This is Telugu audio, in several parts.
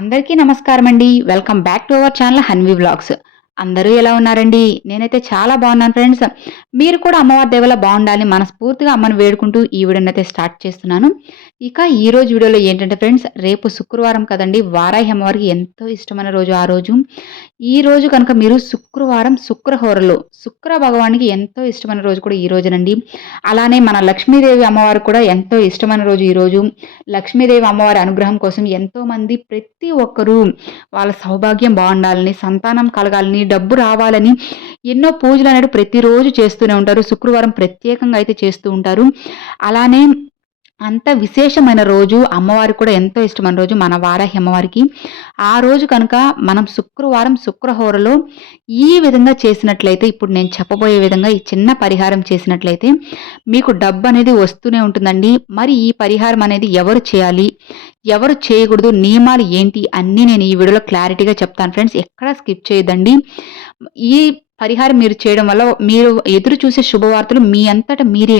అందరికీ నమస్కారం అండి welcome back to our channel Hanvi vlogs అందరూ ఎలా ఉన్నారండి? నేనైతే చాలా బాగున్నాను ఫ్రెండ్స్ మీరు కూడా అమ్మవారి దేవల బాగుండాలని మనస్ఫూర్తిగా అమ్మని వేడుకుంటూ ఈ వీడియోని అయితే స్టార్ట్ చేస్తున్నాను. ఇక ఈ రోజు వీడియోలో ఏంటంటే ఫ్రెండ్స్ రేపు శుక్రవారం కదండి వారాహి అమ్మవారికి ఎంతో ఇష్టమైన రోజు ఆ రోజు. ఈ రోజు కనుక మీరు శుక్రవారం శుక్రహోరలో శుక్ర భగవానికి ఎంతో ఇష్టమైన రోజు కూడా ఈ రోజునండి. అలానే మన లక్ష్మీదేవి అమ్మవారు కూడా ఎంతో ఇష్టమైన రోజు ఈ రోజు. లక్ష్మీదేవి అమ్మవారి అనుగ్రహం కోసం ఎంతో మంది ప్రతి ఒక్కరూ వాళ్ళ సౌభాగ్యం బాగుండాలని సంతానం కలగాలని డబ్బు రావాలని ఎన్నో పూజలు అనేది ప్రతిరోజు చేస్తూనే ఉంటారు. శుక్రవారం ప్రత్యేకంగా అయితే చేస్తూ ఉంటారు. అలానే అంత విశేషమైన రోజు అమ్మవారికి కూడా ఎంతో ఇష్టమైన రోజు మన వారాహి అమ్మవారికి. ఆ రోజు కనుక మనం శుక్రవారం శుక్రహోరలో ఈ విధంగా చేసినట్లయితే ఇప్పుడు నేను చెప్పబోయే విధంగా ఈ చిన్న పరిహారం చేసినట్లయితే మీకు డబ్బు అనేది వస్తూనే ఉంటుందండి. మరి ఈ పరిహారం అనేది ఎవరు చేయాలి? ఎవరు చేయకూడదు? నియమాలు ఏంటి? అన్నీ నేను ఈ వీడియోలో క్లారిటీగా చెప్తాను ఫ్రెండ్స్. ఎక్కడా స్కిప్ చేయదండి ఈ పరిహారం మీరు చేయడం వల్ల మీరు ఎదురు చూసే శుభవార్తలు మీ అంతటా మీరే.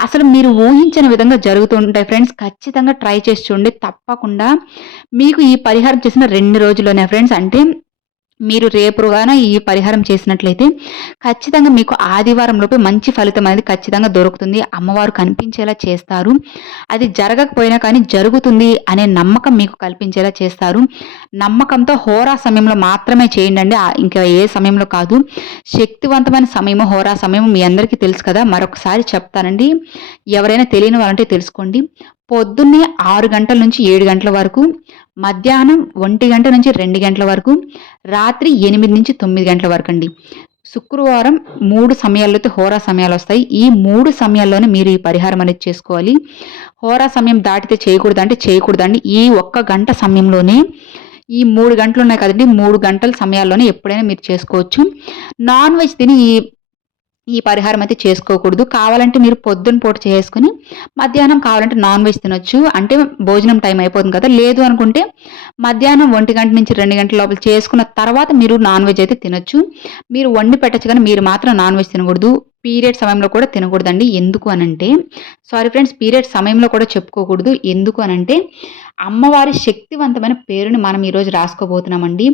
అసలు మీరు ఊహించని విధంగా జరుగుతుంటాయి ఫ్రెండ్స్. ఖచ్చితంగా ట్రై చేసి చూడండి. తప్పకుండా మీకు ఈ పరిహారం చేసిన రెండు రోజుల్లోనే ఫ్రెండ్స్. అంటే మీరు రేపుగాన ఈ పరిహారం చేసినట్లయితే ఖచ్చితంగా మీకు ఆదివారంలోపు మంచి ఫలితం అనేది ఖచ్చితంగా దొరుకుతుంది. అమ్మవారు కనిపించేలా చేస్తారు. అది జరగకపోయినా కానీ జరుగుతుంది అనే నమ్మకం మీకు కల్పించేలా చేస్తారు. నమ్మకంతో హోరా సమయంలో మాత్రమే చేయండి ఇంకా ఏ సమయంలో కాదు. శక్తివంతమైన సమయము హోరా సమయం మీ అందరికీ తెలుసు కదా. మరొకసారి చెప్తానండి. ఎవరైనా తెలియని వాళ్ళంటే తెలుసుకోండి. పొద్దున్నే ఆరు గంటల నుంచి ఏడు గంటల వరకు మధ్యాహ్నం ఒంటి గంట నుంచి రెండు గంటల వరకు రాత్రి ఎనిమిది నుంచి తొమ్మిది గంటల వరకు అండి శుక్రవారం మూడు సమయాల్లో అయితే హోరా సమయాలు వస్తాయి. ఈ మూడు సమయాల్లోనే మీరు ఈ పరిహారం అనేది చేసుకోవాలి. హోరా సమయం దాటితే చేయకూడదు అంటే చేయకూడదండి ఈ ఒక్క గంట సమయంలోనే ఈ మూడు గంటలు ఉన్నాయి కదండి మూడు గంటల సమయాల్లోనే ఎప్పుడైనా మీరు చేసుకోవచ్చు. నాన్ వెజ్ తిని ఈ ఈ పరిహారం అయితే చేసుకోకూడదు. కావాలంటే మీరు పొద్దున్న పూట చేసుకుని మధ్యాహ్నం కావాలంటే నాన్ వెజ్ తినొచ్చు. అంటే భోజనం టైం అయిపోతుంది కదా. లేదు అనుకుంటే మధ్యాహ్నం ఒంటి గంట నుంచి రెండు గంటల లోపల చేసుకున్న తర్వాత మీరు నాన్ వెజ్ అయితే తినొచ్చు. మీరు వండి పెట్టచ్చు కానీ మీరు మాత్రం నాన్ వెజ్ తినకూడదు. పీరియడ్ సమయంలో కూడా తినకూడదండి. ఎందుకు అనంటే సారీ ఫ్రెండ్స్ పీరియడ్ సమయంలో కూడా చెప్పుకోకూడదు. ఎందుకు అనంటే అమ్మవారి శక్తివంతమైన పేరుని మనం ఈరోజు రాసుకోబోతున్నామండి.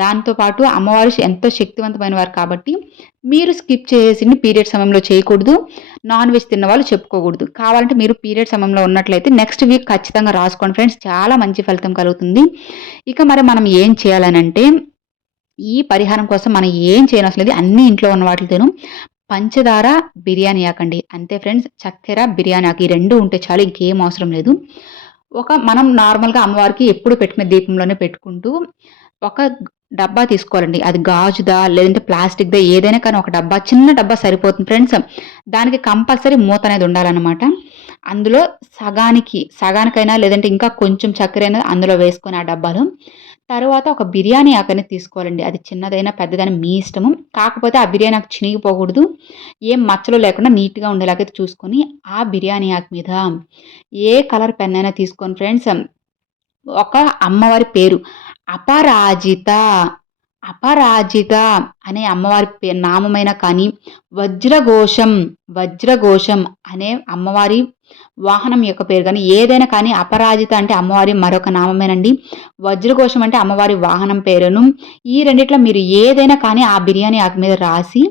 దాంతోపాటు అమ్మవారు ఎంతో శక్తివంతమైన వారు కాబట్టి మీరు స్కిప్ చేసింది పీరియడ్ సమయంలో చేయకూడదు. నాన్ వెజ్ తిన్న వాళ్ళు చెప్పుకోకూడదు. కావాలంటే మీరు పీరియడ్ సమయంలో ఉన్నట్లయితే నెక్స్ట్ వీక్ ఖచ్చితంగా రాసుకోండి ఫ్రెండ్స్. చాలా మంచి ఫలితం కలుగుతుంది. ఇక మరి మనం ఏం చేయాలనంటే ఈ పరిహారం కోసం మనం ఏం చేయనవసరం లేదు. అన్ని ఇంట్లో ఉన్న వాటితోనూ పంచదార బిర్యానీ ఆకండి అంతే ఫ్రెండ్స్ చక్కెర బిర్యానీ ఆకు ఈ రెండు ఉంటే చాలు ఇంకేం అవసరం లేదు. ఒక మనం నార్మల్గా అమ్మవారికి ఎప్పుడు పెట్టుకునే దీపంలోనే పెట్టుకుంటూ ఒక డబ్బా తీసుకోవాలండి. అది గాజుదా లేదంటే ప్లాస్టిక్దా ఏదైనా కానీ ఒక డబ్బా చిన్న డబ్బా సరిపోతుంది ఫ్రెండ్స్. దానికి కంపల్సరీ మూత అనేది ఉండాలన్నమాట. అందులో సగానికి సగానికైనా లేదంటే ఇంకా కొంచెం చక్కెర అయినా అందులో వేసుకొని ఆ డబ్బాలో. తర్వాత ఒక బిర్యానీ ఆకని తీసుకోవాలండి. అది చిన్నదైనా పెద్దదైనా మీ ఇష్టము. కాకపోతే ఆ బిర్యానీ ఆకు చినిగిపోకూడదు. ఏం మచ్చలు లేకుండా నీట్గా ఉండేలాగైతే చూసుకొని ఆ బిర్యానీ ఆకు మీద ఏ కలర్ పెన్ అయినా తీసుకొని ఫ్రెండ్స్. ఒక అమ్మవారి పేరు అపరాజిత. అపరాజిత అనే అమ్మవారి నామమైన కానీ వజ్రఘోషం వజ్రఘోషం అనే అమ్మవారి వాహనం యొక్క పేరు కానీ ఏదైనా కానీ అపరాజిత అంటే అమ్మవారి మరొక నామమేనండి. వజ్రఘోషం అంటే అమ్మవారి వాహనం పేరును ఈ రెండిట్లో మీరు ఏదైనా కానీ ఆ బిర్యానీ ఆకు మీద రాసి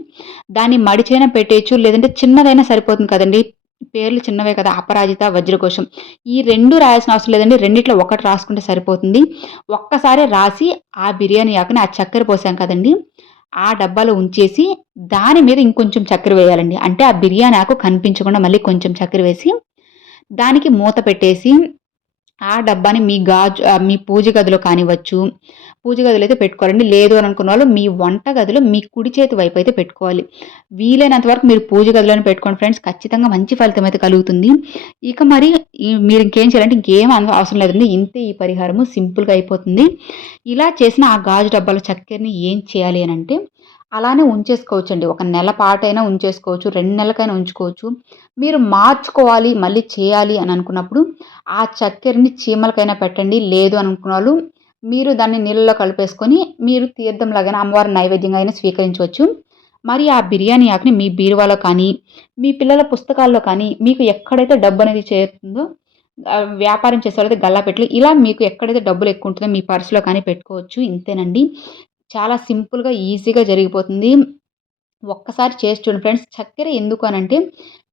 దాన్ని మడిచైనా పెట్టేయచ్చు లేదంటే చిన్నదైనా సరిపోతుంది కదండి. పేర్లు చిన్నవే కదా అపరాజిత వజ్రకోశం. ఈ రెండు రాయాల్సిన అవసరం లేదండి. రెండిట్లో ఒకటి రాసుకుంటే సరిపోతుంది. ఒక్కసారి రాసి ఆ బిర్యానీ ఆకుని ఆ చక్కెర పోసాం కదండి. ఆ డబ్బాలో ఉంచేసి దాని మీద ఇంకొంచెం చక్కెర వేయాలండి. అంటే ఆ బిర్యానీ ఆకు కనిపించకుండా మళ్ళీ కొంచెం చక్కెర వేసి దానికి మూత పెట్టేసి ఆ డబ్బాని మీ గాజు మీ పూజ గదిలో కానివ్వచ్చు పూజ గదిలో అయితే పెట్టుకోవాలండి. లేదు అని అనుకున్న వాళ్ళు మీ వంట గదిలో మీ కుడి చేతి వైపు అయితే పెట్టుకోవాలి. వీలైనంత వరకు మీరు పూజ గదిలోనే పెట్టుకోండి ఫ్రెండ్స్. ఖచ్చితంగా మంచి ఫలితం అయితే కలుగుతుంది. ఇక మరి మీరు ఇంకేం చేయాలంటే ఇంకేం అవసరం లేదండి. ఇంతే ఈ పరిహారము సింపుల్గా అయిపోతుంది. ఇలా చేసిన ఆ గాజు డబ్బాల చక్కెరని ఏం చేయాలి అని అంటే అలానే ఉంచేసుకోవచ్చండి. ఒక నెల పాటైనా ఉంచేసుకోవచ్చు రెండు నెలలకైనా ఉంచుకోవచ్చు. మీరు మార్చుకోవాలి మళ్ళీ చేయాలి అని అనుకున్నప్పుడు ఆ చక్కెరని చీమలకైనా పెట్టండి. లేదు అనుకున్న వాళ్ళు మీరు దాన్ని నీళ్ళలో కలిపేసుకొని మీరు తీర్థంలాగైనా అమ్మవారి నైవేద్యంగా అయినా స్వీకరించవచ్చు. మరి ఆ బిర్యానీ ఆకుని మీ బీరువాలో కానీ మీ పిల్లల పుస్తకాల్లో కానీ మీకు ఎక్కడైతే డబ్బు అనేది చేరుతుందో వ్యాపారం చేసేవాళ్ళైతే గల్లాపెట్టెలు ఇలా మీకు ఎక్కడైతే డబ్బులు ఎక్కువ ఉంటుందో మీ పర్సులో కానీ పెట్టుకోవచ్చు. ఇంతేనండి. చాలా సింపుల్‌గా, ఈజీగా జరిగిపోతుంది. ఒక్కసారి చేసి చూడండి ఫ్రెండ్స్. చక్కెర ఎందుకు అనంటే,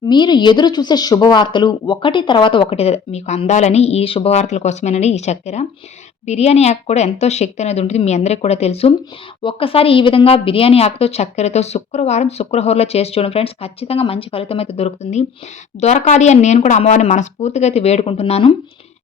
మీరు ఎదురు చూసే శుభవార్తలు ఒకటి తర్వాత ఒకటి మీకు అందాలని ఈ శుభవార్తల కోసమేనండి ఈ చక్కెర. బిర్యానీ ఆకు కూడా ఎంతో శక్తి అనేది ఉంటుంది. మీ అందరికి కూడా తెలుసు. ఒక్కసారి ఈ విధంగా బిర్యానీ ఆకుతో, చక్కెరతో శుక్రవారం శుక్రహోరలో చేసి చూడండి ఫ్రెండ్స్. ఖచ్చితంగా మంచి ఫలితం అయితే దొరుకుతుంది. దొరకాలి అని నేను కూడా అమ్మవారిని మనస్ఫూర్తిగా అయితే వేడుకుంటున్నాను.